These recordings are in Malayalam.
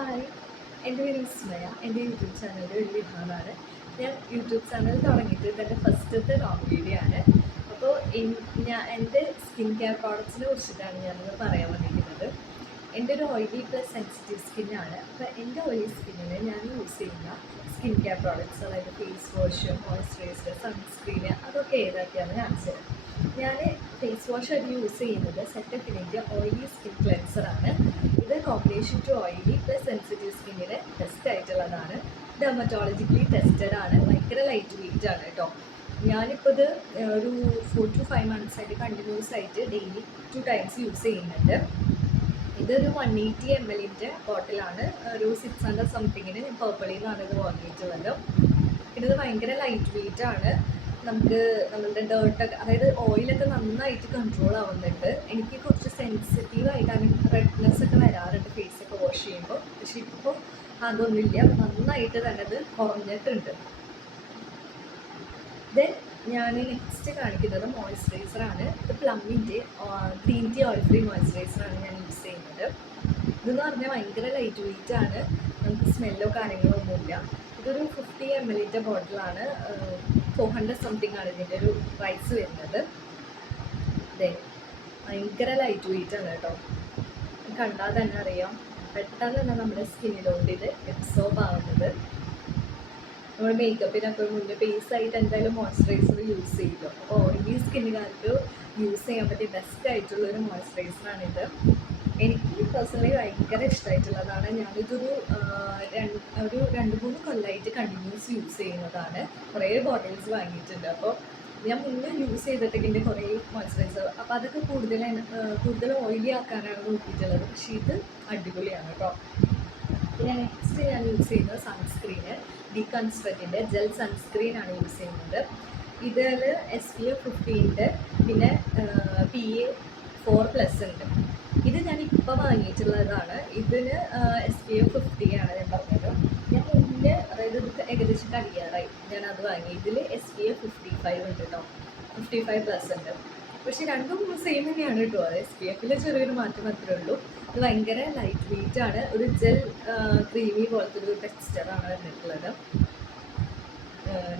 ഹായ്, എൻ്റെ പേര് വിസ്മയ. എൻ്റെ യൂട്യൂബ് ചാനലിൻ്റെ ഒരു വിഭാഗമാണ്. ഞാൻ യൂട്യൂബ് ചാനൽ തുടങ്ങിയിട്ട് ഇതെൻ്റെ ഫസ്റ്റത്തെ ലോങ് വീഡിയോ ആണ്. അപ്പോൾ എൻ്റെ സ്കിൻ കെയർ പ്രോഡക്ട്സിനെ കുറിച്ചിട്ടാണ് ഞാനിത് പറയാൻ വന്നിരിക്കുന്നത്. എൻ്റെ ഒരു ഓയിലി പ്ലസ് സെൻസിറ്റീവ് സ്കിന്നാണ്. അപ്പോൾ എൻ്റെ ഓയിലി സ്കിന്നിന് ഞാൻ യൂസ് ചെയ്യുന്ന സ്കിൻ കെയർ പ്രോഡക്ട്സ്, അതായത് ഫേസ് വാഷ്, മോയ്സ്ചറൈസർ, സൺസ്ക്രീന്, അതൊക്കെ ഏതൊക്കെയാണ് കാണിച്ചത്. ഞാൻ ഫേസ് വാഷ് ആയിട്ട് യൂസ് ചെയ്യുന്നത് സെറ്റഫിലിൻ്റെ ഓയിലി സ്കിൻ ക്ലെൻസറാണ്. ഇത് combination to oily plus sensitive സ്കിന്നിന് ബെസ്റ്റ് ആയിട്ടുള്ളതാണ്. ഡെർമറ്റോളജിക്കലി ടെസ്റ്റഡ് ആണ്. ഭയങ്കര ലൈറ്റ് വെയിറ്റ് ആണ് കേട്ടോ. ഞാനിപ്പോൾ ഇത് ഒരു 4 to 5 months ആയിട്ട് കണ്ടിന്യൂസ് ആയിട്ട് ഡെയിലി 2 times യൂസ് ചെയ്യുന്നുണ്ട്. ഇതൊരു 180 ml ബോട്ടിലാണ്. ഒരു 600 സംതിങ്ങിന് ഞാൻ പേർപ്പിളിൽ നിന്നാണ് ഇത് വാങ്ങിയിട്ടുള്ളത്. പിന്നെ ഇത് ഭയങ്കര ലൈറ്റ് വെയിറ്റ് ആണ്. നമുക്ക് നമ്മളുടെ ഡേർട്ടൊക്കെ, അതായത് ഓയിലൊക്കെ നന്നായിട്ട് കൺട്രോൾ ആവുന്നുണ്ട്. എനിക്ക് കുറച്ച് സെൻസിറ്റീവായിട്ട് റെഡ്നെസ് ഒക്കെ വരാറുണ്ട് ഫേസൊക്കെ വാഷ് ചെയ്യുമ്പോൾ. പക്ഷെ ഇപ്പോൾ അതൊന്നുമില്ല, നന്നായിട്ട് തന്നെ അത് കുറഞ്ഞിട്ടുണ്ട്. ദെൻ ഞാൻ നെക്സ്റ്റ് കാണിക്കുന്നത് മോയ്സ്ചറൈസറാണ്. ഇത് പ്ലമ്മിൻ്റെ ഗ്രീൻ ടീ ഓയിൽ ഫ്രീ മോയ്സ്ചറൈസറാണ് ഞാൻ യൂസ് ചെയ്യുന്നത്. ഇതെന്ന് പറഞ്ഞാൽ ഭയങ്കര ലൈറ്റ് വെയിറ്റ് ആണ്. നമുക്ക് സ്മെല്ലോ കാര്യങ്ങളോ ഒന്നുമില്ല. ഇതൊരു 50 ml ബോട്ടിലാണ്. 400 സംതിങ് ആണ് ഇതിൻ്റെ ഒരു പ്രൈസ് വരുന്നത്. അതെ, ഭയങ്കര ലൈറ്റ് വെയിറ്റ് ആണ് കേട്ടോ. കണ്ടാൽ തന്നെ അറിയാം, പെട്ടെന്ന് തന്നെ നമ്മുടെ സ്കിന്നിലോട്ട് ഇത് അബ്സോർബ് ആവുന്നത്. നമ്മൾ മേക്കപ്പിനൊക്കെ മുന്നേ ബേസായിട്ട് എന്തായാലും മോയ്സ്ചറൈസർ യൂസ് ചെയ്യുമല്ലോ. അപ്പോൾ ഓയിലി സ്കിന്നുകാർക്ക് യൂസ് ചെയ്യാൻ പറ്റിയ ബെസ്റ്റ് ആയിട്ടുള്ളൊരു മോയ്സ്ചറൈസറാണിത്. എനിക്ക് പേഴ്സണലി ഭയങ്കര ഇഷ്ടമായിട്ടുള്ളതാണ്. ഞാനിതൊരു 2-3 കൊല്ലമായിട്ട് കണ്ടിന്യൂസ് യൂസ് ചെയ്യുന്നതാണ്. കുറേ ബോട്ടിൽസ് വാങ്ങിയിട്ടുണ്ട്. അപ്പോൾ ഞാൻ മുന്നേ യൂസ് ചെയ്തിട്ടുണ്ട് കുറേ മോയ്സ്ചറൈസർ. അപ്പോൾ അതൊക്കെ കൂടുതൽ ഓയിലി ആക്കാനാണ് നോക്കിയിട്ടുള്ളത്. പക്ഷേ ഇത് അടിപൊളിയാണ് കേട്ടോ. പിന്നെ നെക്സ്റ്റ് ഞാൻ യൂസ് ചെയ്യുന്നത് സൺസ്ക്രീന്. ഡീകൺസ്ട്രക്റ്റിൻ്റെ ജെൽ സൺസ്ക്രീനാണ് യൂസ് ചെയ്യുന്നത്. ഇതിൽ SPF 50 പിന്നെ PA4+ ഉണ്ട്. ഇത് ഞാൻ ഇപ്പോൾ വാങ്ങിയിട്ടുള്ളതാണ്. ഇതിന് SPF 50 ആണ് ഞാൻ പറഞ്ഞത്. ഞാൻ മുന്നേ, അതായത് ഇത് ഏകദേശം കഴിയാറായി ഞാൻ അത് വാങ്ങി. ഇതിൽ SPF 55 ഉണ്ട് കേട്ടോ, 55+ ഉണ്ട്. പക്ഷേ രണ്ടും സെയിം തന്നെയാണ് കേട്ടോ. SPFൽ ചെറിയൊരു മാറ്റം മാത്രമേ ഉള്ളൂ. ഇത് ഭയങ്കര ലൈറ്റ് വെയിറ്റ് ആണ്. ഒരു ജെൽ ക്രീമി പോലത്തെ ഒരു ടെക്സ്ചറാണ് വന്നിട്ടുള്ളത്.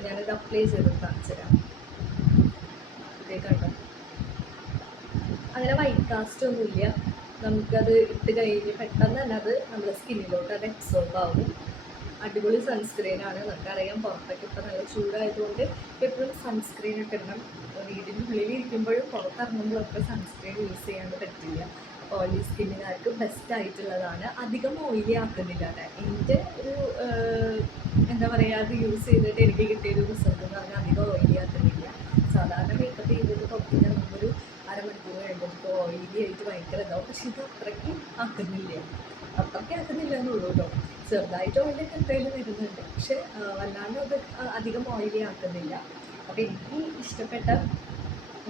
ഞാനിത് അപ്ലൈ ചെയ്ത് കാണിച്ചു തരാം. ഇതേ കണ്ടോ, അങ്ങനെ വൈറ്റ് കാസ്റ്റ് ഒന്നുമില്ല. നമുക്കത് ഇട്ട് കഴിഞ്ഞ് പെട്ടെന്ന് തന്നെ അത് നമ്മുടെ സ്കിന്നിലോട്ട് അത് അബ്സോർബ് ആവും. അടിപൊളി സൺസ്ക്രീനാണ്. നമുക്കറിയാം പുറത്തൊക്കെ ഇപ്പോൾ നല്ല ചൂടായതുകൊണ്ട് എപ്പോഴും സൺസ്ക്രീനൊക്കെ ഇടണം. വീടിൻ്റെ ഉള്ളിലിരിക്കുമ്പോഴും പുറത്തിറങ്ങുമ്പോഴൊക്കെ സൺസ്ക്രീൻ യൂസ് ചെയ്യാൻ പറ്റില്ല. ഓയിലി സ്കിന്നുകാർക്ക് ബെസ്റ്റ് ആയിട്ടുള്ളതാണ്. അധികം ഓയിലി ആക്കുന്നില്ല. എൻ്റെ ഒരു എന്താ പറയുക, അത് യൂസ് ചെയ്തിട്ട് എനിക്ക് കിട്ടിയൊരു റിസൾട്ട് എന്ന് പറഞ്ഞാൽ അധികം ഓയിലി ആക്കുന്നില്ല. സാധാരണ മേക്കപ്പ് ചെയ്തിട്ട് പുറത്തേക്ക് നമുക്കൊരു അരമണിക്കൂർ കഴിയുമ്പോൾ ഓയിലി ആയിട്ട് ഭയങ്കര ഇതാവും. പക്ഷെ ഇത് അത്രയ്ക്ക് ആക്കുന്നില്ല എന്നുള്ളൂ കേട്ടോ. ചെറുതായിട്ട് ഓയിലൊക്കെ എന്തായാലും വരുന്നുണ്ട്, പക്ഷെ വല്ലാണ്ട് അത് അധികം ഓയിലി ആക്കുന്നില്ല. അപ്പോൾ എനിക്ക് ഇഷ്ടപ്പെട്ട,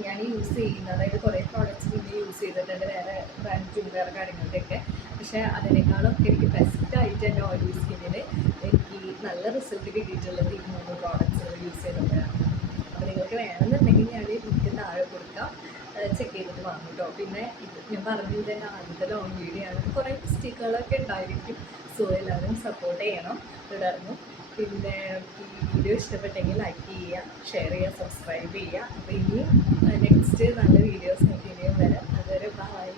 ഞാൻ യൂസ് ചെയ്യുന്നത്, അതായത് കുറേ പ്രോഡക്റ്റ്സ് പിന്നെ യൂസ് ചെയ്തിട്ടുണ്ട് വേറെ ബ്രാൻഡ് വേറെ കാര്യങ്ങളുടെയൊക്കെ. പക്ഷേ അതിനേക്കാളൊക്കെ എനിക്ക് ബെസ്റ്റായിട്ട് എൻ്റെ ഓയിലി സ്കിന്നിന് എനിക്ക് നല്ല റിസൾട്ട് കിട്ടിയിട്ടുള്ളത് ഈ 3 പ്രോഡക്റ്റ്സുകൾ യൂസ് ചെയ്തപ്പോഴാണ്. അപ്പോൾ നിങ്ങൾക്ക് വേണമെന്നുണ്ടെങ്കിൽ ഞാൻ ലിങ്ക് താഴെ കൊടുക്കാം, ചെക്ക് ചെയ്തിട്ട് വാങ്ങും കേട്ടോ. പിന്നെ ഇത് ഞാൻ പറഞ്ഞത് തന്നെ ആദ്യത്തെ ലോങ് വീഡിയോ ആണ്. കുറേ മിസ്റ്റേക്കുകളൊക്കെ ഉണ്ടായിരിക്കും. സോ എല്ലാവരും സപ്പോർട്ട് ചെയ്യണം തുടർന്നും. പിന്നെ ഈ വീഡിയോ ഇഷ്ടപ്പെട്ടെങ്കിൽ ലൈക്ക് ചെയ്യുക, ഷെയർ ചെയ്യുക, സബ്സ്ക്രൈബ് ചെയ്യുക. അപ്പോൾ ഇനിയും നെക്സ്റ്റ് നല്ല വീഡിയോസ് കണ്ടിന്യൂ വരാം. അതുവരെ ബൈ.